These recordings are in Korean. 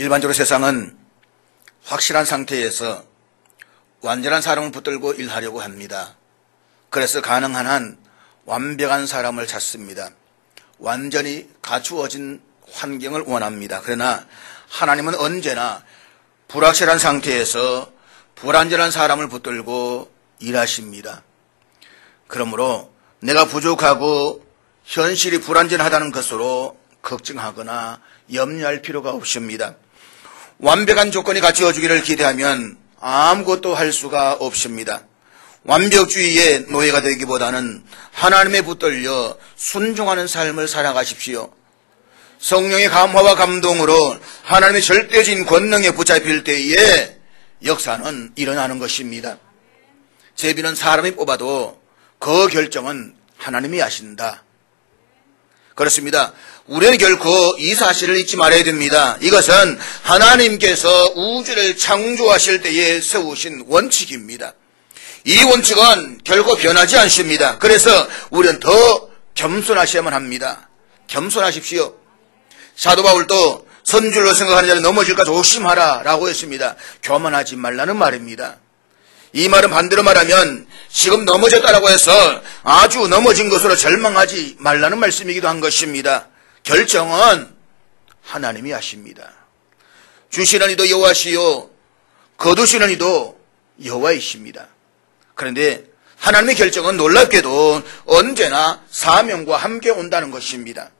일반적으로 세상은 확실한 상태에서 완전한 사람을 붙들고 일하려고 합니다. 그래서 가능한 한 완벽한 사람을 찾습니다. 완전히 갖추어진 환경을 원합니다. 그러나 하나님은 언제나 불확실한 상태에서 불완전한 사람을 붙들고 일하십니다. 그러므로 내가 부족하고 현실이 불완전하다는 것으로 걱정하거나 염려할 필요가 없습니다. 완벽한 조건이 갖추어지기를 기대하면 아무것도 할 수가 없습니다. 완벽주의의 노예가 되기보다는 하나님에 붙들려 순종하는 삶을 살아가십시오. 성령의 감화와 감동으로 하나님의 절대적인 권능에 붙잡힐 때에 역사는 일어나는 것입니다. 제비는 사람이 뽑아도 그 결정은 하나님이 하신다. 그렇습니다. 우리는 결코 이 사실을 잊지 말아야 됩니다. 이것은 하나님께서 우주를 창조하실 때에 세우신 원칙입니다. 이 원칙은 결코 변하지 않습니다. 그래서 우리는 더 겸손하셔야만 합니다. 겸손하십시오. 사도 바울도 선줄로 생각하는 자는 넘어질까 조심하라 라고 했습니다. 교만하지 말라는 말입니다. 이 말은 반대로 말하면 지금 넘어졌다라고 해서 아주 넘어진 것으로 절망하지 말라는 말씀이기도 한 것입니다. 결정은 하나님이 하십니다. 주시는 이도 여호와시요 거두시는 이도 여호와이십니다. 그런데 하나님의 결정은 놀랍게도 언제나 사명과 함께 온다는 것입니다.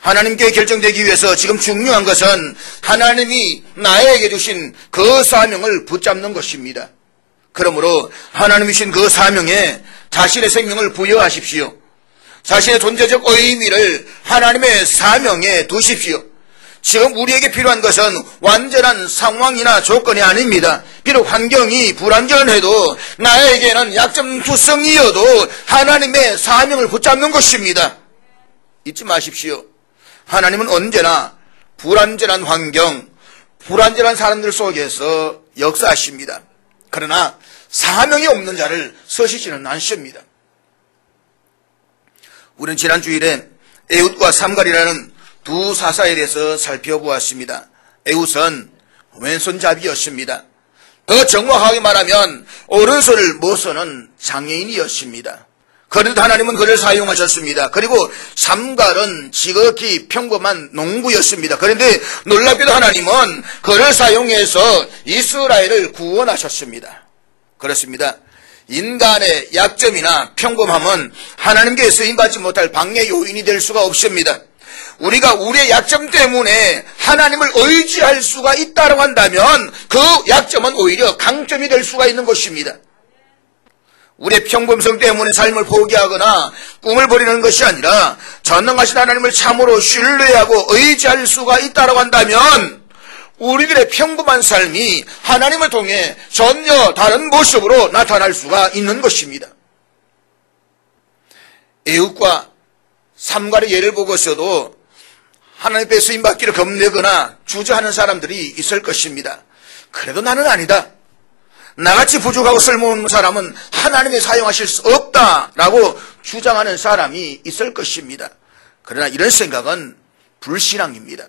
하나님께 결정되기 위해서 지금 중요한 것은 하나님이 나에게 주신 그 사명을 붙잡는 것입니다. 그러므로 하나님이 주신 그 사명에 자신의 생명을 부여하십시오. 자신의 존재적 의미를 하나님의 사명에 두십시오. 지금 우리에게 필요한 것은 완전한 상황이나 조건이 아닙니다. 비록 환경이 불완전해도 나에게는 약점투성이어도 하나님의 사명을 붙잡는 것입니다. 잊지 마십시오. 하나님은 언제나 불완전한 환경, 불완전한 사람들 속에서 역사하십니다. 그러나 사명이 없는 자를 서시지는 않습니다. 우리는 지난 주일에 에훗과 삼갈이라는 두 사사에 대해서 살펴보았습니다. 에훗은 왼손잡이였습니다. 더 정확하게 말하면 오른손을 못 쓰는 장애인이었습니다. 그런데 하나님은 그를 사용하셨습니다. 그리고 삼갈은 지극히 평범한 농부였습니다. 그런데 놀랍게도 하나님은 그를 사용해서 이스라엘을 구원하셨습니다. 그렇습니다. 인간의 약점이나 평범함은 하나님께 쓰임받지 못할 방해 요인이 될 수가 없습니다. 우리가 우리의 약점 때문에 하나님을 의지할 수가 있다고 한다면 그 약점은 오히려 강점이 될 수가 있는 것입니다. 우리의 평범성 때문에 삶을 포기하거나 꿈을 버리는 것이 아니라 전능하신 하나님을 참으로 신뢰하고 의지할 수가 있다고 한다면 우리들의 평범한 삶이 하나님을 통해 전혀 다른 모습으로 나타날 수가 있는 것입니다. 에훗과 삼갈의 예를 보고서도 하나님께 쓰임받기를 겁내거나 주저하는 사람들이 있을 것입니다. 그래도 나는 아니다. 나같이 부족하고 쓸모없는 사람은 하나님이 사용하실 수 없다라고 주장하는 사람이 있을 것입니다. 그러나 이런 생각은 불신앙입니다.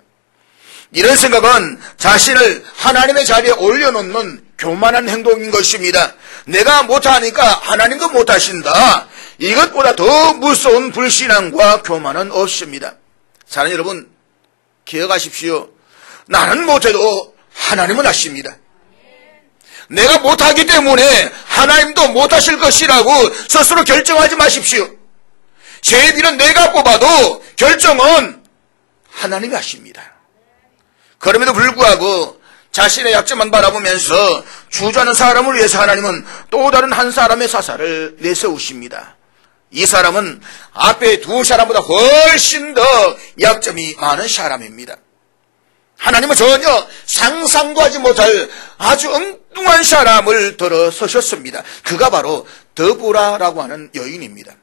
이런 생각은 자신을 하나님의 자리에 올려놓는 교만한 행동인 것입니다. 내가 못하니까 하나님도 못하신다. 이것보다 더 무서운 불신앙과 교만은 없습니다. 사랑하는 여러분, 기억하십시오. 나는 못해도 하나님은 하십니다. 내가 못하기 때문에 하나님도 못하실 것이라고 스스로 결정하지 마십시오. 제비는 내가 뽑아도 결정은 하나님이 하십니다. 그럼에도 불구하고 자신의 약점만 바라보면서 주저하는 사람을 위해서 하나님은 또 다른 한 사람의 사사를 내세우십니다. 이 사람은 앞에 두 사람보다 훨씬 더 약점이 많은 사람입니다. 하나님은 전혀 상상도 하지 못할 아주 엉뚱한 사람을 들어서셨습니다. 그가 바로 드보라라고 하는 여인입니다.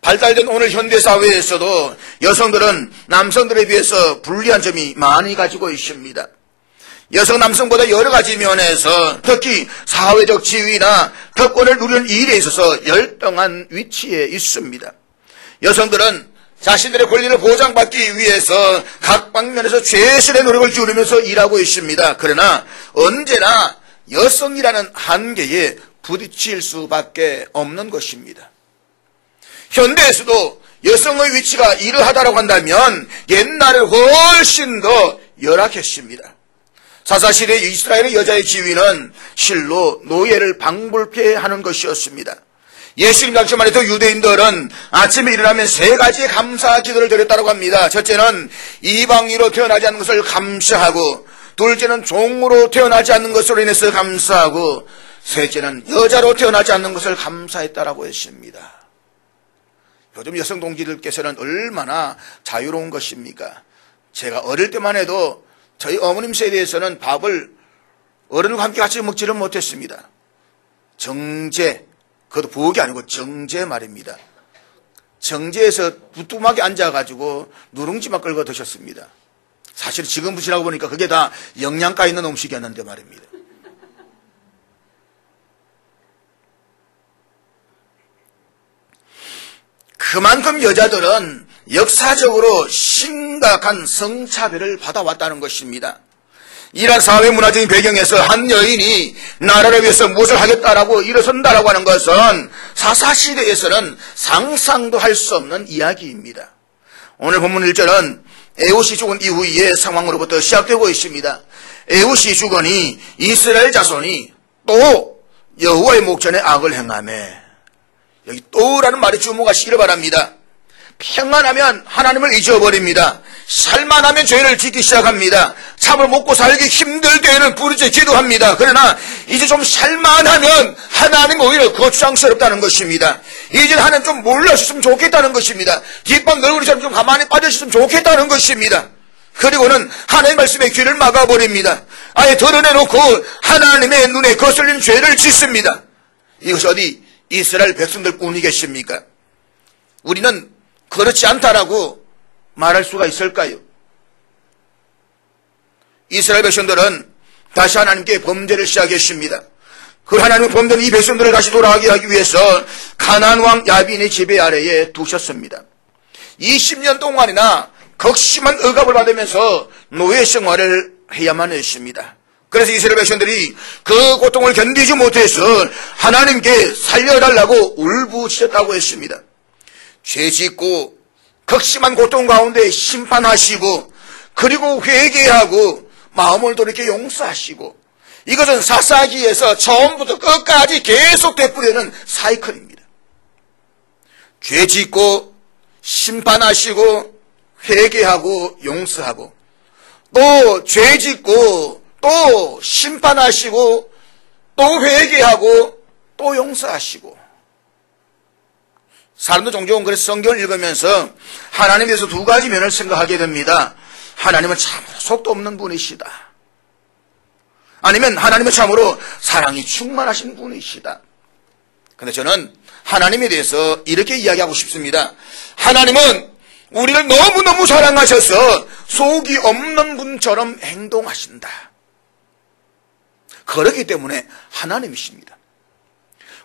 발달된 오늘 현대사회에서도 여성들은 남성들에 비해서 불리한 점이 많이 가지고 있습니다. 여성 남성보다 여러 가지 면에서 특히 사회적 지위나 특권을 누리는 일에 있어서 열등한 위치에 있습니다. 여성들은 자신들의 권리를 보장받기 위해서 각 방면에서 최선의 노력을 기울이면서 일하고 있습니다. 그러나 언제나 여성이라는 한계에 부딪힐 수밖에 없는 것입니다. 현대에서도 여성의 위치가 이러하다고 한다면 옛날에 훨씬 더 열악했습니다. 사사시대 이스라엘의 여자의 지위는 실로 노예를 방불케 하는 것이었습니다. 예수님 당시만 해도 유대인들은 아침에 일어나면 세 가지의 감사 기도를 드렸다고 합니다. 첫째는 이방인으로 태어나지 않는 것을 감사하고, 둘째는 종으로 태어나지 않는 것으로 인해서 감사하고, 셋째는 여자로 태어나지 않는 것을 감사했다라고 했습니다. 요즘 여성 동지들께서는 얼마나 자유로운 것입니까? 제가 어릴 때만 해도 저희 어머님 세대에서는 밥을 어른과 함께 같이 먹지를 못했습니다. 정제, 그것도 부엌이 아니고 정제 말입니다. 정제에서 두툼하게 앉아가지고 누룽지만 끌고 드셨습니다. 사실 지금 보시라고 보니까 그게 다 영양가 있는 음식이었는데 말입니다. 그만큼 여자들은 역사적으로 심각한 성차별을 받아왔다는 것입니다. 이러한 사회 문화적인 배경에서 한 여인이 나라를 위해서 무엇을 하겠다라고 일어선다라고 하는 것은 사사시대에서는 상상도 할 수 없는 이야기입니다. 오늘 본문 1절은 에훗이 죽은 이후의 상황으로부터 시작되고 있습니다. 에훗이 죽으니 이스라엘 자손이 또 여호와의 목전에 악을 행하매, 여기 또라는 말에 주목하시기를 바랍니다. 평안하면 하나님을 잊어버립니다. 살만하면 죄를 짓기 시작합니다. 참을 먹고 살기 힘들 때에는 부르짖어 기도합니다. 그러나 이제 좀 살만하면 하나님 오히려 거추장스럽다는 것입니다. 이제 하나님 좀 몰라주셨으면 좋겠다는 것입니다. 뒷방 널구리처럼 좀 가만히 빠져주셨으면 좋겠다는 것입니다. 그리고는 하나님의 말씀에 귀를 막아버립니다. 아예 드러내놓고 하나님의 눈에 거슬린 죄를 짓습니다. 이것이 어디 이스라엘 백성들 뿐이겠습니까? 우리는 그렇지 않다라고 말할 수가 있을까요? 이스라엘 백성들은 다시 하나님께 범죄를 시작했습니다. 그 하나님의 범죄는 이 백성들을 다시 돌아가게 하기 위해서 가나안 왕 야빈의 지배 아래에 두셨습니다. 20년 동안이나 극심한 억압을 받으면서 노예 생활을 해야만 했습니다. 그래서 이스라엘 백성들이 그 고통을 견디지 못해서 하나님께 살려달라고 울부짖었다고 했습니다. 죄 짓고 극심한 고통 가운데 심판하시고, 그리고 회개하고 마음을 돌이켜 용서하시고, 이것은 사사기에서 처음부터 끝까지 계속 되풀이되는 사이클입니다. 죄 짓고 심판하시고 회개하고 용서하고, 또 죄 짓고 또 심판하시고 또 회개하고 또 용서하시고. 사람도 종종 그래서 성경을 읽으면서 하나님에 대해서 두 가지 면을 생각하게 됩니다. 하나님은 참으로 속도 없는 분이시다. 아니면 하나님은 참으로 사랑이 충만하신 분이시다. 그런데 저는 하나님에 대해서 이렇게 이야기하고 싶습니다. 하나님은 우리를 너무너무 사랑하셔서 속이 없는 분처럼 행동하신다. 그렇기 때문에 하나님이십니다.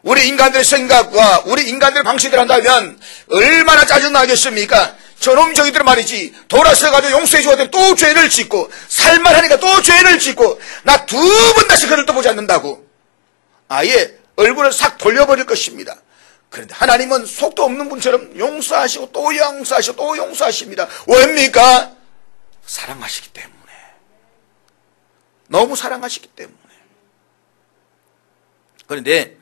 우리 인간들의 생각과 우리 인간들의 방식을 한다면 얼마나 짜증나겠습니까? 저놈 저기들 말이지, 돌아서가지고 용서해줘야 되면 또 죄를 짓고, 살만하니까 또 죄를 짓고, 나 두 번 다시 그를 또 보지 않는다고 아예 얼굴을 싹 돌려버릴 것입니다. 그런데 하나님은 속도 없는 분처럼 용서하시고 또 용서하시고 또 용서하십니다. 왜입니까? 사랑하시기 때문에. 너무 사랑하시기 때문에. 그런데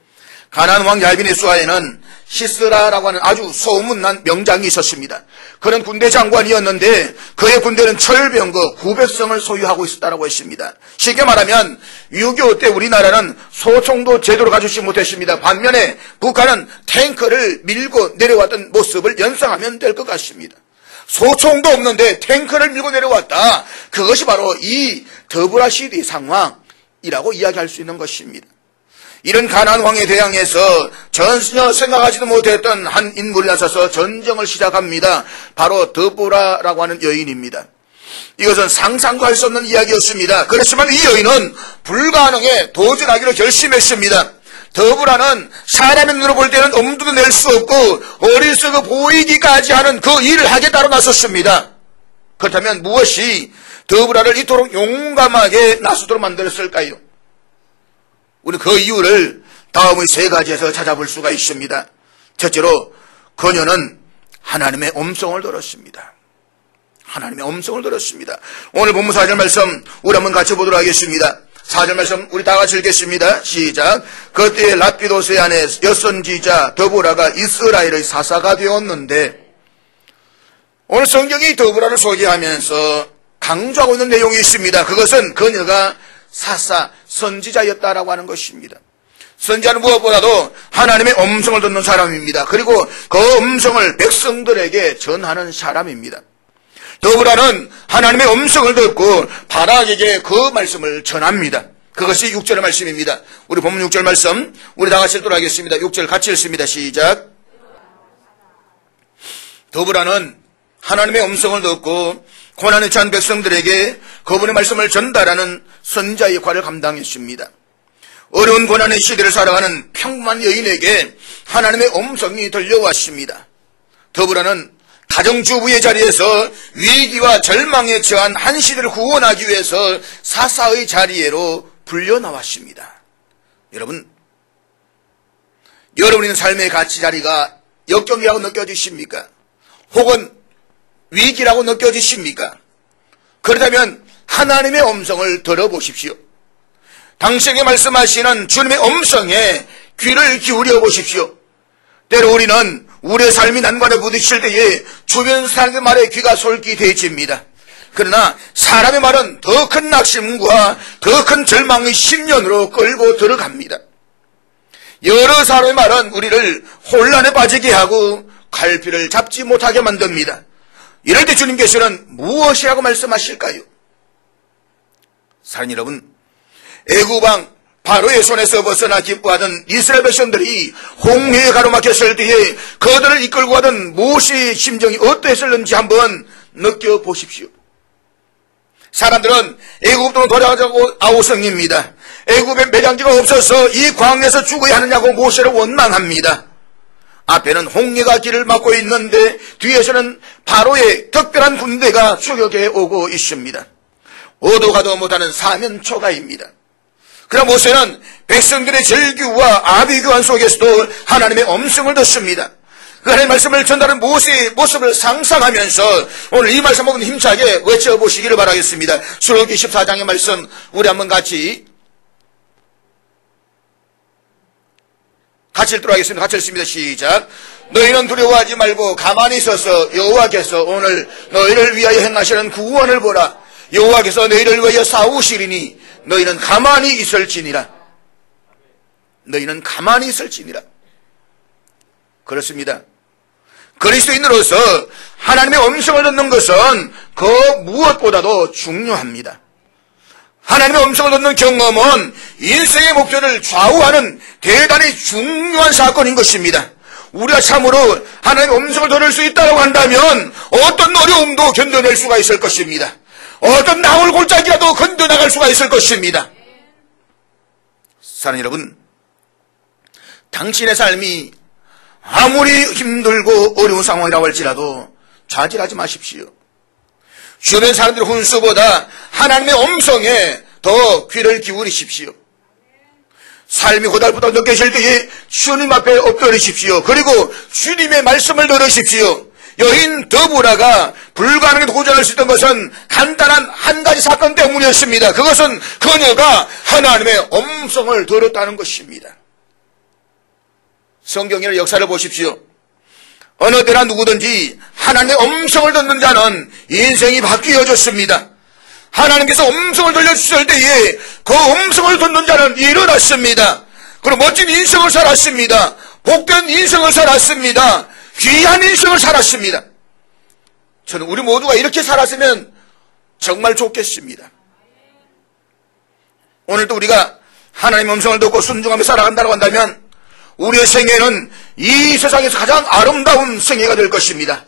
가나안 왕 야빈의 수하에는 시스라라고 하는 아주 소문난 명장이 있었습니다. 그는 군대 장관이었는데 그의 군대는 철병거 900성을 소유하고 있었다고 했습니다. 쉽게 말하면 6.25 때 우리나라는 소총도 제대로 가지지 못했습니다. 반면에 북한은 탱크를 밀고 내려왔던 모습을 연상하면 될 것 같습니다. 소총도 없는데 탱크를 밀고 내려왔다. 그것이 바로 이 더불라시대 상황이라고 이야기할 수 있는 것입니다. 이런 가나안 왕에 대항해서 전혀 생각하지도 못했던 한 인물이 나서서 전쟁을 시작합니다. 바로 드보라라고 하는 여인입니다. 이것은 상상도 할 수 없는 이야기였습니다. 그렇지만 이 여인은 불가능에 도전하기로 결심했습니다. 더불어는 사람의 눈으로 볼 때는 엄두도 낼 수 없고 어리석어 보이기까지 하는 그 일을 하겠다고 나섰습니다. 그렇다면 무엇이 더불어를 이토록 용감하게 나서도록 만들었을까요? 우리 그 이유를 다음의 세 가지에서 찾아볼 수가 있습니다. 첫째로 그녀는 하나님의 음성을 들었습니다. 하나님의 음성을 들었습니다. 오늘 본문 4절 말씀 우리 한번 같이 보도록 하겠습니다. 4절 말씀 우리 다 같이 읽겠습니다. 시작. 그때에 라피도스의 아내 여선지자 더보라가 이스라엘의 사사가 되었는데, 오늘 성경이 더보라를 소개하면서 강조하고 있는 내용이 있습니다. 그것은 그녀가 사사, 선지자였다라고 하는 것입니다. 선지자는 무엇보다도 하나님의 음성을 듣는 사람입니다. 그리고 그 음성을 백성들에게 전하는 사람입니다. 더불어는 하나님의 음성을 듣고 바락에게 그 말씀을 전합니다. 그것이 6절의 말씀입니다. 우리 본문 6절 말씀 우리 다 같이 읽도록 하겠습니다. 6절 같이 읽습니다. 시작. 더불어는 하나님의 음성을 듣고 고난에 처한 백성들에게 그분의 말씀을 전달하는 선지자의 역할을 감당했습니다. 어려운 고난의 시대를 살아가는 평범한 여인에게 하나님의 음성이 들려왔습니다. 더불어는 가정주부의 자리에서 위기와 절망에 처한 한 시대를 구원하기 위해서 사사의 자리로 불려나왔습니다. 여러분, 여러분의 삶의 가치 자리가 역경이라고 느껴지십니까? 혹은 위기라고 느껴지십니까? 그렇다면 하나님의 음성을 들어보십시오. 당신에게 말씀하시는 주님의 음성에 귀를 기울여 보십시오. 때로 우리는 우리의 삶이 난관에 부딪힐 때에 주변 사람의 말에 귀가 솔깃해집니다. 그러나 사람의 말은 더 큰 낙심과 더 큰 절망의 심연으로 끌고 들어갑니다. 여러 사람의 말은 우리를 혼란에 빠지게 하고 갈피를 잡지 못하게 만듭니다. 이럴 때 주님께서는 무엇이라고 말씀하실까요? 사랑하는 여러분, 애굽왕 바로의 손에서 벗어나 기뻐하던 이스라엘 백성들이 홍해에 가로막혔을 때에 그들을 이끌고 가던 모세의 심정이 어떠했을는지 한번 느껴보십시오. 사람들은 애굽으로 돌아가자고 아우성입니다. 애굽에 매장지가 없어서 이 광야에서 죽어야 하느냐고 모세를 원망합니다. 앞에는 홍해가 길을 막고 있는데 뒤에서는 바로의 특별한 군대가 추격해 오고 있습니다. 오도 가도 못하는 사면초가입니다. 그러나 모세는 백성들의 절규와 아비규환 속에서도 하나님의 음성을 듣습니다. 그 하나님의 말씀을 전달하는 모세의 모습을 상상하면서 오늘 이 말씀 보면 힘차게 외쳐보시기를 바라겠습니다. 출애굽기 14장의 말씀 우리 한번 같이 읽도록 하겠습니다. 같이 읽습니다. 시작. 너희는 두려워하지 말고 가만히 있어서 여호와께서 오늘 너희를 위하여 행하시는 구원을 보라. 여호와께서 너희를 위하여 싸우시리니 너희는 가만히 있을지니라. 너희는 가만히 있을지니라. 그렇습니다. 그리스도인으로서 하나님의 음성을 듣는 것은 그 무엇보다도 중요합니다. 하나님의 음성을 듣는 경험은 인생의 목표를 좌우하는 대단히 중요한 사건인 것입니다. 우리가 참으로 하나님의 음성을 들을 수 있다고 한다면 어떤 어려움도 견뎌낼 수가 있을 것입니다. 어떤 나올 골짜기라도 건져나갈 수가 있을 것입니다. 사랑하는 여러분, 당신의 삶이 아무리 힘들고 어려운 상황이라고 할지라도 좌절하지 마십시오. 주변 사람들의 훈수보다 하나님의 음성에 더 귀를 기울이십시오. 삶이 고달프다고 느끼실 때에 주님 앞에 엎드리십시오. 그리고 주님의 말씀을 들으십시오. 여인 더보라가 불가능에 도전할 수 있던 것은 간단한 한 가지 사건 때문이었습니다. 그것은 그녀가 하나님의 음성을 들었다는 것입니다. 성경의 역사를 보십시오. 어느 때나 누구든지 하나님의 음성을 듣는 자는 인생이 바뀌어졌습니다. 하나님께서 음성을 들려주실 때에 그 음성을 듣는 자는 일어났습니다. 그리고 멋진 인생을 살았습니다. 복된 인생을 살았습니다. 귀한 인생을 살았습니다. 저는 우리 모두가 이렇게 살았으면 정말 좋겠습니다. 오늘도 우리가 하나님의 음성을 듣고 순종하며 살아간다고 한다면 우리의 생애는 이 세상에서 가장 아름다운 생애가 될 것입니다.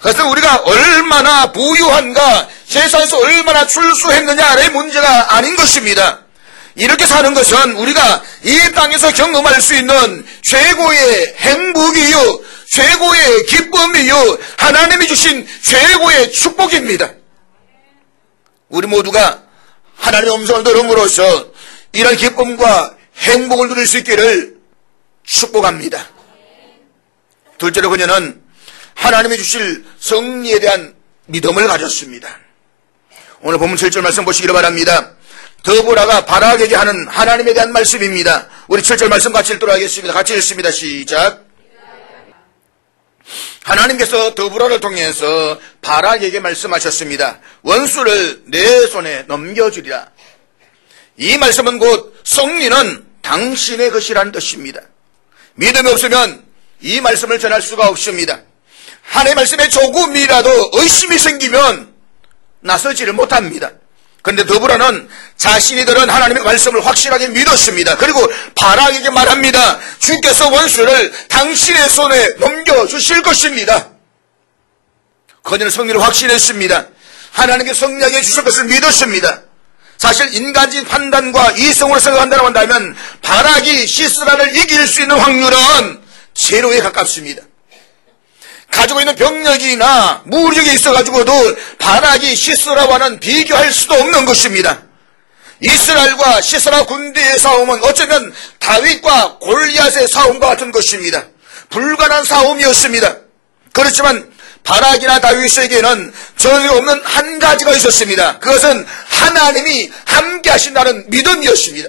그래서 우리가 얼마나 부유한가, 세상에서 얼마나 출소했느냐의 문제가 아닌 것입니다. 이렇게 사는 것은 우리가 이 땅에서 경험할 수 있는 최고의 행복이요, 최고의 기쁨이요, 하나님이 주신 최고의 축복입니다. 우리 모두가 하나님의 음성을 들음으로써 이런 기쁨과 행복을 누릴 수 있기를 축복합니다. 둘째로 그녀는 하나님이 주실 승리에 대한 믿음을 가졌습니다. 오늘 본문 7절 말씀 보시기를 바랍니다. 더보라가 바락에게 하는 하나님에 대한 말씀입니다. 우리 7절 말씀 같이 읽도록 하겠습니다. 같이 읽습니다. 시작. 하나님께서 더보라를 통해서 바락에게 말씀하셨습니다. 원수를 내 손에 넘겨주리라. 이 말씀은 곧 승리는 당신의 것이라는 뜻입니다. 믿음이 없으면 이 말씀을 전할 수가 없습니다. 하나님의 말씀에 조금이라도 의심이 생기면 나서지를 못합니다. 그런데 더불어는 자신이 들은 하나님의 말씀을 확실하게 믿었습니다. 그리고 바락에게 말합니다. 주께서 원수를 당신의 손에 넘겨주실 것입니다. 그녀는 승리를 확신했습니다. 하나님께 승리하게 주실 것을 믿었습니다. 사실 인간적인 판단과 이성으로 생각한다고 한다면 바락이 시스라를 이길 수 있는 확률은 제로에 가깝습니다. 가지고 있는 병력이나 무력이 있어가지고도 바락이 시스라와는 비교할 수도 없는 것입니다. 이스라엘과 시스라 군대의 싸움은 어쩌면 다윗과 골리앗의 싸움과 같은 것입니다. 불가능한 싸움이었습니다. 그렇지만 바락이나 다윗에게는 전혀 없는 한 가지가 있었습니다. 그것은 하나님이 함께 하신다는 믿음이었습니다.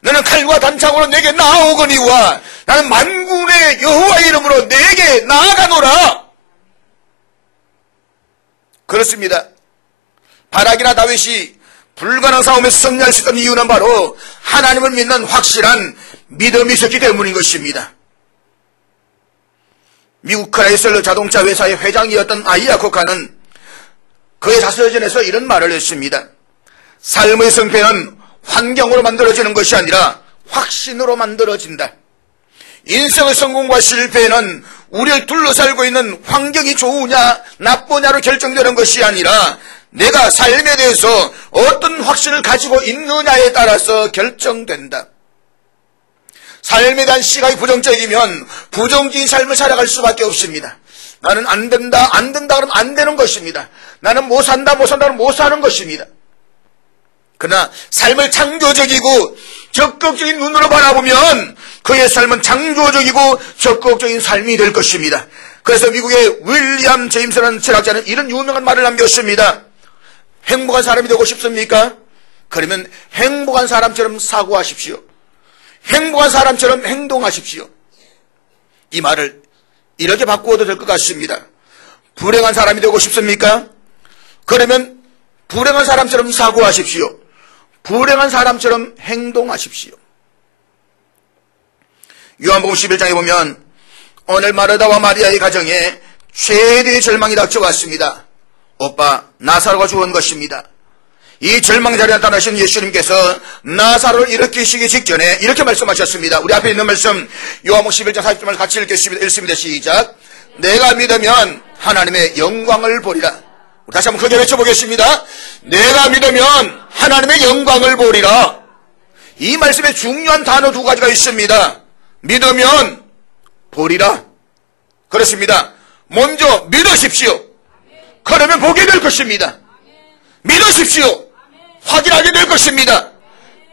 너는 칼과 단창으로 내게 나아오거니와 나는 만군의 여호와의 이름으로 내게 나아가노라. 그렇습니다. 바락이나 다윗이 불가능한 싸움에서 승리할 수 있던 이유는 바로 하나님을 믿는 확실한 믿음이 있었기 때문인 것입니다. 미국 크라이슬러 자동차 회사의 회장이었던 아이야코카는 그의 자서전에서 이런 말을 했습니다. 삶의 승패는 환경으로 만들어지는 것이 아니라 확신으로 만들어진다. 인생의 성공과 실패는 우리를 둘러싸고 있는 환경이 좋으냐 나쁘냐로 결정되는 것이 아니라 내가 삶에 대해서 어떤 확신을 가지고 있느냐에 따라서 결정된다. 삶에 대한 시각이 부정적이면 부정적인 삶을 살아갈 수밖에 없습니다. 나는 안 된다 그러면 안 되는 것입니다. 나는 못 산다 그러면 못 사는 것입니다. 그러나 삶을 창조적이고 적극적인 눈으로 바라보면 그의 삶은 창조적이고 적극적인 삶이 될 것입니다. 그래서 미국의 윌리엄 제임스라는 철학자는 이런 유명한 말을 남겼습니다. 행복한 사람이 되고 싶습니까? 그러면 행복한 사람처럼 사고하십시오. 행복한 사람처럼 행동하십시오. 이 말을 이렇게 바꾸어도 될 것 같습니다. 불행한 사람이 되고 싶습니까? 그러면 불행한 사람처럼 사고하십시오. 불행한 사람처럼 행동하십시오. 요한복음 11장에 보면 오늘 마르다와 마리아의 가정에 최대의 절망이 닥쳐왔습니다. 오빠 나사로가 죽은 것입니다. 이 절망 자리에 나타나신 예수님께서 나사로를 일으키시기 직전에 이렇게 말씀하셨습니다. 우리 앞에 있는 말씀 요한복음 11장 40절 같이 읽습니다. 시작. 내가 믿으면 하나님의 영광을 보리라. 다시 한번 크게 외쳐보겠습니다. 내가 믿으면 하나님의 영광을 보리라. 이 말씀에 중요한 단어 두 가지가 있습니다. 믿으면 보리라. 그렇습니다. 먼저 믿으십시오. 그러면 보게 될 것입니다. 믿으십시오. 확인하게 될 것입니다.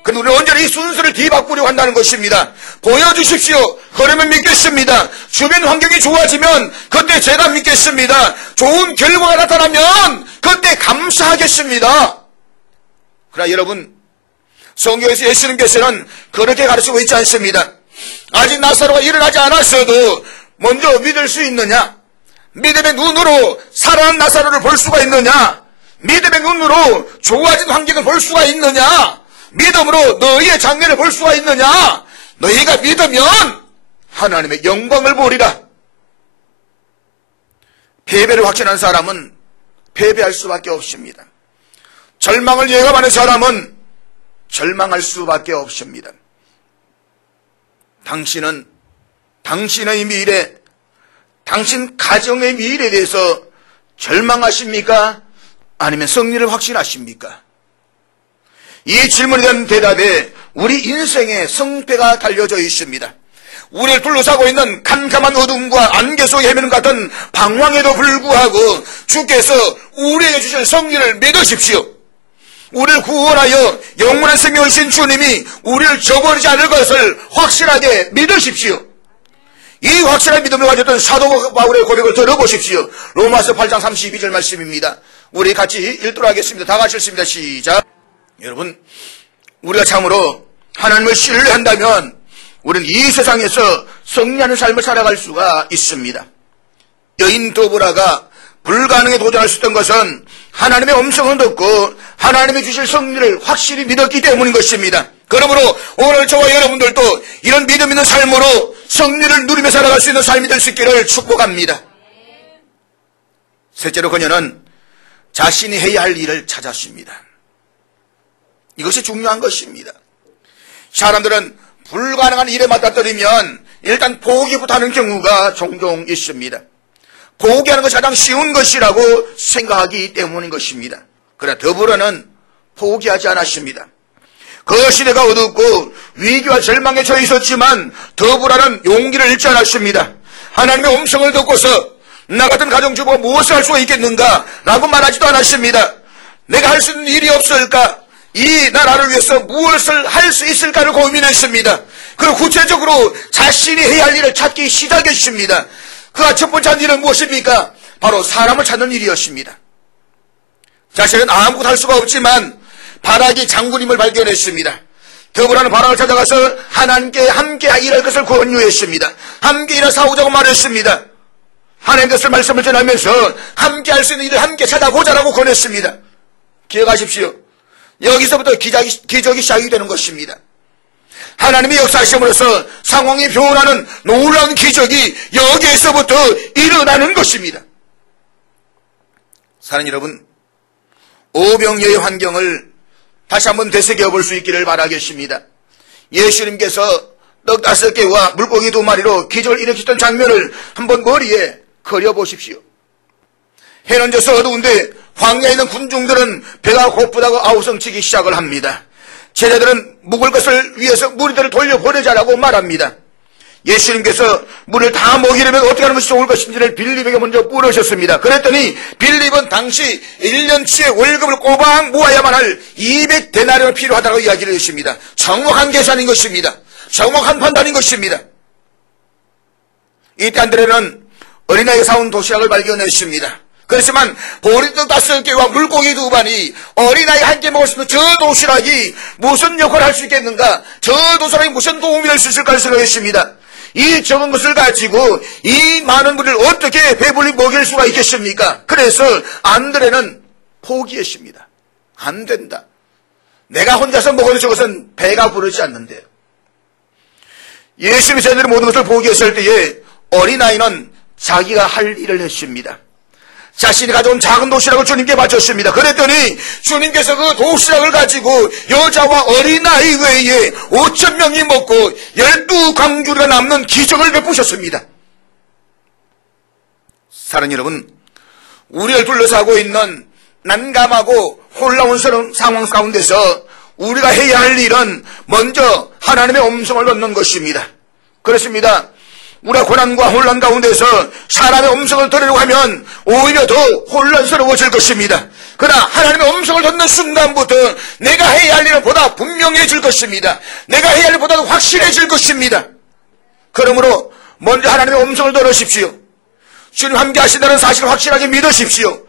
근데 우리는 언제나 이 순서를 뒤바꾸려고 한다는 것입니다. 보여주십시오. 그러면 믿겠습니다. 주변 환경이 좋아지면 그때 제가 믿겠습니다. 좋은 결과가 나타나면 그때 감사하겠습니다. 그러나 여러분, 성경에서 예수님께서는 그렇게 가르치고 있지 않습니다. 아직 나사로가 일어나지 않았어도 먼저 믿을 수 있느냐? 믿음의 눈으로 살아난 나사로를 볼 수가 있느냐? 믿음의 눈으로 좋아진 환경을 볼 수가 있느냐? 믿음으로 너희의 장래를 볼 수가 있느냐? 너희가 믿으면 하나님의 영광을 보리라. 패배를 확신한 사람은 패배할 수밖에 없습니다. 절망을 예감하는 사람은 절망할 수밖에 없습니다. 당신은 당신의 미래, 당신 가정의 미래에 대해서 절망하십니까? 아니면 승리를 확신하십니까? 이 질문에 대한 대답에 우리 인생의 성패가 달려져 있습니다. 우리를 둘러싸고 있는 캄캄한 어둠과 안개 속에 헤매는 것 같은 방황에도 불구하고 주께서 우리에게 주실 성리를 믿으십시오. 우리를 구원하여 영원한 생명을 주신 주님이 우리를 저버리지 않을 것을 확실하게 믿으십시오. 이 확실한 믿음을 가졌던 사도 바울의 고백을 들어보십시오. 로마서 8장 32절 말씀입니다. 우리 같이 읽도록 하겠습니다. 다 같이 읽습니다. 시작. 여러분, 우리가 참으로 하나님을 신뢰한다면 우리는 이 세상에서 승리하는 삶을 살아갈 수가 있습니다. 여인 도보라가 불가능에 도전할 수 있던 것은 하나님의 음성을 듣고 하나님이 주실 승리를 확실히 믿었기 때문인 것입니다. 그러므로 오늘 저와 여러분들도 이런 믿음 있는 삶으로 승리를 누리며 살아갈 수 있는 삶이 될 수 있기를 축복합니다. 셋째로 그녀는 자신이 해야 할 일을 찾았습니다. 이것이 중요한 것입니다. 사람들은 불가능한 일에 맞닥뜨리면 일단 포기부터 하는 경우가 종종 있습니다. 포기하는 것이 가장 쉬운 것이라고 생각하기 때문인 것입니다. 그러나 더불어는 포기하지 않았습니다. 그 시대가 어둡고 위기와 절망에 처해 있었지만 더불어는 용기를 잃지 않았습니다. 하나님의 음성을 듣고서 나 같은 가정주부가 무엇을 할 수가 있겠는가 라고 말하지도 않았습니다. 내가 할 수 있는 일이 없을까? 이 나라를 위해서 무엇을 할 수 있을까를 고민했습니다. 그리고 구체적으로 자신이 해야 할 일을 찾기 시작했습니다. 그가 첫 번째 한 일은 무엇입니까? 바로 사람을 찾는 일이었습니다. 자신은 아무것도 할 수가 없지만 바락이 장군님을 발견했습니다. 더불어는 바락을 찾아가서 하나님께 함께 일할 것을 권유했습니다. 함께 일해 싸우자고 말했습니다. 하나님 것을 말씀을 전하면서 함께 할 수 있는 일을 함께 찾아보자라고 권했습니다. 기억하십시오. 여기서부터 기적이 시작이 되는 것입니다. 하나님의 역사하심으로써 상황이 변하는 놀라운 기적이 여기에서부터 일어나는 것입니다. 사랑하는 여러분, 오병이어의 환경을 다시 한번 되새겨 볼 수 있기를 바라겠습니다. 예수님께서 떡 5개와 물고기 2마리로 기적을 일으키던 장면을 한번 머리에 그려보십시오. 해는 져서 어두운데 광야에 있는 군중들은 배가 고프다고 아우성치기 시작을 합니다. 제자들은 묵을 것을 위해서 무리들을 돌려보내자라고 말합니다. 예수님께서 물을 다 먹이려면 어떻게 하는 것이 좋을 것인지를 빌립에게 먼저 물으셨습니다. 그랬더니 빌립은 당시 1년치의 월급을 꼬박 모아야만 할 200데나리온이 필요하다고 이야기를 했습니다. 정확한 계산인 것입니다. 정확한 판단인 것입니다. 이때 안드레는 어린아이가 사온 도시락을 발견했습니다. 그렇지만 보리떡 5개와 물고기 2마리 어린아이 한 개 먹을 수 있는 저 도시락이 무슨 역할을 할 수 있겠는가? 저 도시락이 무슨 도움이 될 수 있을까 생각했습니다. 이 적은 것을 가지고 이 많은 무리를 어떻게 배불리 먹일 수가 있겠습니까? 그래서 안드레는 포기했습니다. 안 된다. 내가 혼자서 먹어도 저것은 배가 부르지 않는데요. 예수님이 제자들이 모든 것을 포기했을 때에 어린아이는 자기가 할 일을 했습니다. 자신이 가져온 작은 도시락을 주님께 바쳤습니다. 그랬더니 주님께서 그 도시락을 가지고 여자와 어린아이 외에 5,000명이 먹고 12강주리가 남는 기적을 베푸셨습니다. 사랑하는 여러분, 우리를 둘러싸고 있는 난감하고 혼란스러운 상황 가운데서 우리가 해야 할 일은 먼저 하나님의 음성을 듣는 것입니다. 그렇습니다. 우리가 고난과 혼란 가운데서 사람의 음성을 들으려고 하면 오히려 더 혼란스러워질 것입니다. 그러나 하나님의 음성을 듣는 순간부터 내가 해야 할 일은 보다 분명해질 것입니다. 내가 해야 할 일보다 확실해질 것입니다. 그러므로 먼저 하나님의 음성을 들으십시오. 주님 함께 하신다는 사실을 확실하게 믿으십시오.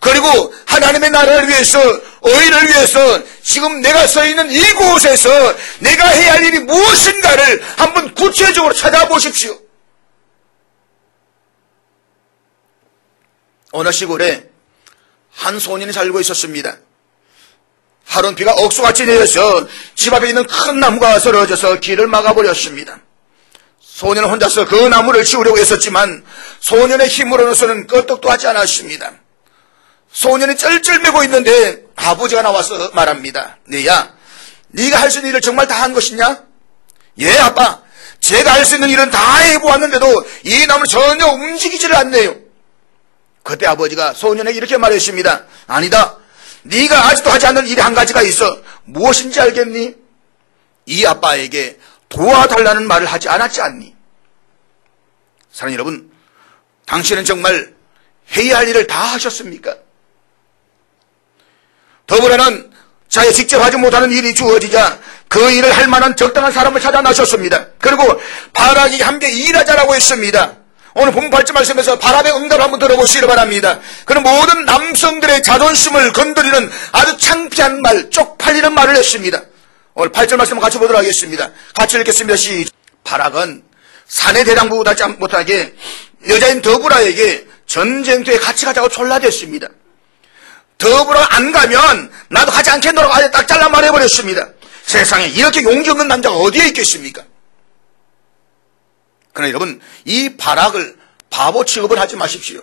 그리고 하나님의 나라를 위해서, 의를 위해서 지금 내가 서 있는 이곳에서 내가 해야 할 일이 무엇인가를 한번 구체적으로 찾아보십시오. 어느 시골에 한 소년이 살고 있었습니다. 하루는 비가 억수같이 내려서 집 앞에 있는 큰 나무가 쓰러져서 길을 막아버렸습니다. 소년은 혼자서 그 나무를 치우려고 했었지만 소년의 힘으로서는 끄떡도 하지 않았습니다. 소년이 쩔쩔매고 있는데 아버지가 나와서 말합니다. 네야, 네가 할 수 있는 일을 정말 다 한 것이냐? 예, 아빠. 제가 할 수 있는 일은 다 해보았는데도 이 나무는 전혀 움직이지를 않네요. 그때 아버지가 소년에게 이렇게 말했습니다. 아니다. 네가 아직도 하지 않는 일이 한 가지가 있어. 무엇인지 알겠니? 이 아빠에게 도와달라는 말을 하지 않았지 않니? 사랑하는 여러분, 당신은 정말 해야 할 일을 다 하셨습니까? 더불어는 자기 직접 하지 못하는 일이 주어지자 그 일을 할 만한 적당한 사람을 찾아 나셨습니다. 그리고 바락이 함께 일하자라고 했습니다. 오늘 본문 8절 말씀에서 바락의 응답을 한번 들어보시기 바랍니다. 그는 모든 남성들의 자존심을 건드리는 아주 창피한 말, 쪽팔리는 말을 했습니다. 오늘 8절 말씀을 같이 보도록 하겠습니다. 같이 읽겠습니다. 시작. 바락은 사내 대장부보다 못하게 여자인 더브라에게 전쟁터에 같이 가자고 촐라댔습니다. 더브라가 안 가면 나도 가지 않겠노라고 아예 딱 잘라 말해버렸습니다. 세상에 이렇게 용기 없는 남자가 어디에 있겠습니까? 그러나 여러분, 이 바락을 바보 취급을 하지 마십시오.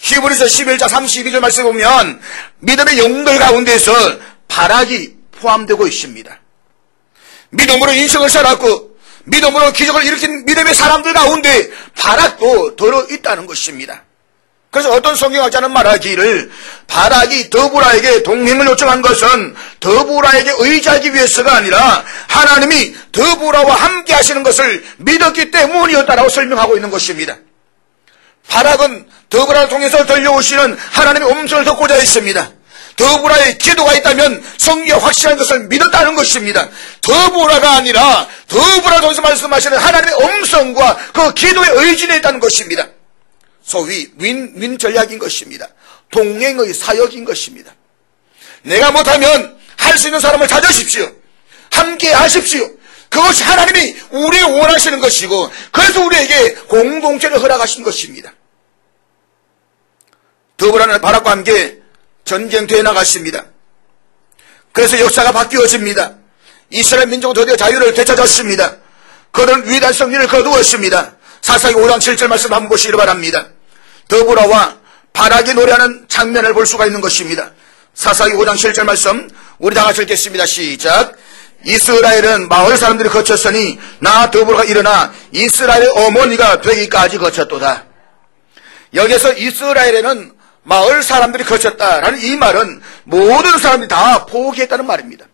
히브리서 11장 32절 말씀을 보면 믿음의 영웅들 가운데서 바락이 포함되고 있습니다. 믿음으로 인생을 살았고 믿음으로 기적을 일으킨 믿음의 사람들 가운데 바락도 들어있다는 것입니다. 그래서 어떤 성경학자는 말하기를 바락이 더브라에게 동행을 요청한 것은 더브라에게 의지하기 위해서가 아니라 하나님이 더브라와 함께 하시는 것을 믿었기 때문이었다라고 설명하고 있는 것입니다. 바락은 더브라를 통해서 들려오시는 하나님의 음성을 듣고자 했습니다. 더브라의 기도가 있다면 성경이 확실한 것을 믿었다는 것입니다. 더브라가 아니라 더브라 통해서 말씀하시는 하나님의 음성과 그 기도의 의지에 있다는 것입니다. 소위 윈윈 전략인 것입니다. 동행의 사역인 것입니다. 내가 못하면 할 수 있는 사람을 찾으십시오. 함께 하십시오. 그것이 하나님이 우리의 원하시는 것이고 그래서 우리에게 공동체를 허락하신 것입니다. 더브라는 바락과 함께 전쟁터에 나갔습니다. 그래서 역사가 바뀌어집니다. 이스라엘 민족은 드디어 자유를 되찾았습니다. 그들은 위대한 승리를 거두었습니다. 사사기 5장 7절 말씀 한번 보시기 바랍니다. 더브라와 바락이 노래하는 장면을 볼 수가 있는 것입니다. 사사기 5장 7절 말씀 우리 다 같이 읽겠습니다. 시작. 이스라엘은 마을 사람들이 거쳤으니 나 더브라가 일어나 이스라엘의 어머니가 되기까지 거쳤도다. 여기서 이스라엘에는 마을 사람들이 거쳤다라는 이 말은 모든 사람들이 다 포기했다는 말입니다.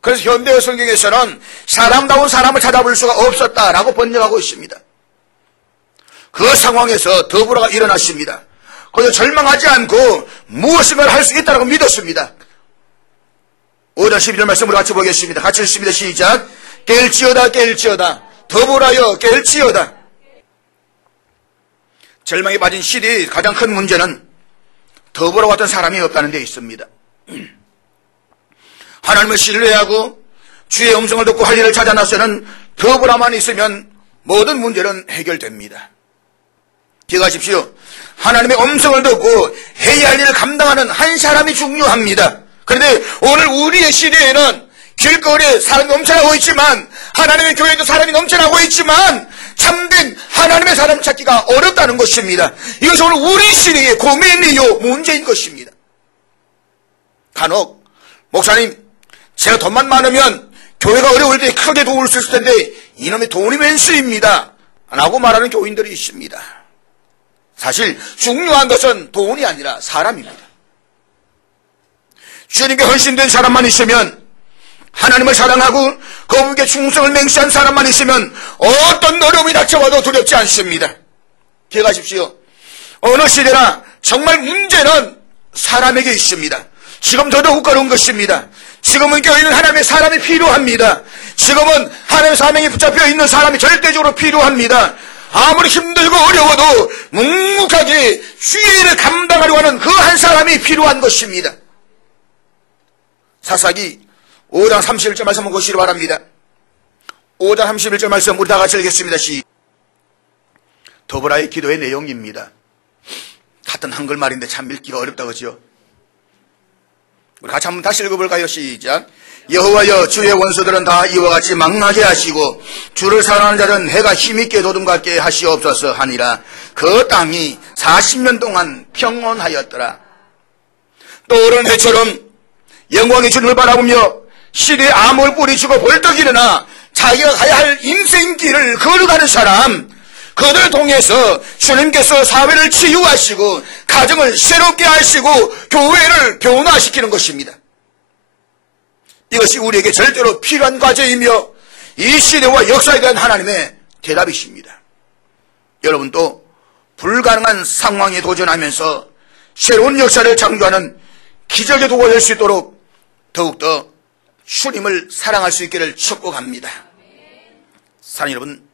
그래서 현대어 성경에서는 사람다운 사람을 찾아볼 수가 없었다라고 번역하고 있습니다. 그 상황에서 더브라가 일어났습니다. 그래서 절망하지 않고 무엇인가를 할 수 있다고 믿었습니다. 5장 12절 말씀으로 같이 보겠습니다. 같이 읽습니다. 시작. 깰지어다 깰지어다 더브라여 깰지어다. 절망에 빠진 시대의 가장 큰 문제는 더브라 같은 사람이 없다는 데 있습니다. 하나님을 신뢰하고 주의 음성을 듣고 할 일을 찾아 나서는 더브라만 있으면 모든 문제는 해결됩니다. 기억하십시오. 하나님의 음성을 듣고 해야 할 일을 감당하는 한 사람이 중요합니다. 그런데 오늘 우리의 시대에는 길거리에 사람이 넘쳐나고 있지만 하나님의 교회에도 사람이 넘쳐나고 있지만 참된 하나님의 사람 찾기가 어렵다는 것입니다. 이것이 오늘 우리 시대의 고민이요 문제인 것입니다. 간혹 목사님 제가 돈만 많으면 교회가 어려울 때 크게 도울 수 있을 텐데 이놈의 돈이 웬수입니다 라고 말하는 교인들이 있습니다. 사실 중요한 것은 돈이 아니라 사람입니다. 주님께 헌신된 사람만 있으면 하나님을 사랑하고 그분께 충성을 맹세한 사람만 있으면 어떤 어려움이 닥쳐와도 두렵지 않습니다. 기억하십시오. 어느 시대나 정말 문제는 사람에게 있습니다. 지금 더더욱 그런 것입니다. 지금은 껴있는 하나님의 사람이 필요합니다. 지금은 하나님의 사명에 붙잡혀 있는 사람이 절대적으로 필요합니다. 아무리 힘들고 어려워도 묵묵하게 주의 일을 감당하려고 하는 그 한 사람이 필요한 것입니다. 사사기 5장 31절 말씀 한번 보시기 바랍니다. 5장 31절 말씀 우리 다 같이 읽겠습니다. 더브라의 기도의 내용입니다. 같은 한글말인데 참 읽기가 어렵다 그죠? 우리 같이 한번 다시 읽어볼까요? 시작. 여호와여 주의 원수들은 다 이와 같이 망하게 하시고 주를 사랑하는 자는 해가 힘있게 도둠같게 하시옵소서 하니라. 그 땅이 40년 동안 평온하였더라. 떠오르는 해처럼 영광의 주님을 바라보며 시대에 암을 뿌리치고 벌떡 일어나 자기가 가야 할 인생길을 걸어가는 사람, 그들을 통해서 주님께서 사회를 치유하시고 가정을 새롭게 하시고 교회를 변화시키는 것입니다. 이것이 우리에게 절대로 필요한 과제이며 이 시대와 역사에 대한 하나님의 대답이십니다. 여러분도 불가능한 상황에 도전하면서 새로운 역사를 창조하는 기적의 도구가 될 수 있도록 더욱더 주님을 사랑할 수 있기를 축복합니다. 사랑하는 여러분,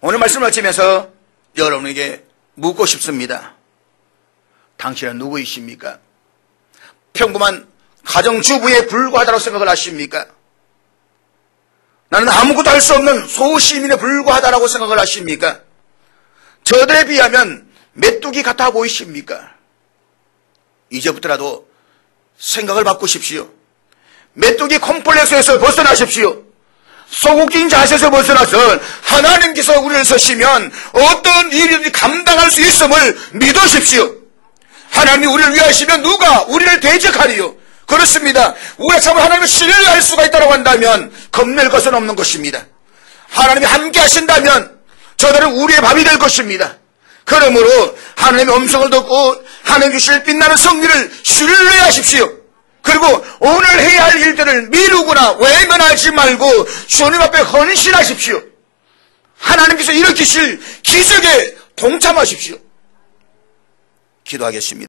오늘 말씀을 마치면서 여러분에게 묻고 싶습니다. 당신은 누구이십니까? 평범한 가정주부에 불과하다고 생각을 하십니까? 나는 아무것도 할 수 없는 소시민에 불과하다고 생각을 하십니까? 저들에 비하면 메뚜기 같아 보이십니까? 이제부터라도 생각을 바꾸십시오. 메뚜기 콤플렉스에서 벗어나십시오. 소극적인 자세에서 벗어나서 하나님께서 우리를 서시면 어떤 일이든지 감당할 수 있음을 믿으십시오. 하나님이 우리를 위하시면 누가 우리를 대적하리요? 그렇습니다. 우리가 참 하나님을 신뢰할 수가 있다고 한다면 겁낼 것은 없는 것입니다. 하나님이 함께 하신다면 저들은 우리의 밥이 될 것입니다. 그러므로 하나님의 음성을 듣고 하나님 주실 빛나는 성리를 신뢰하십시오. 그리고 오늘 해야 할 일들을 미루거나 외면하지 말고 주님 앞에 헌신하십시오. 하나님께서 일으키실 기적에 동참하십시오. 기도하겠습니다.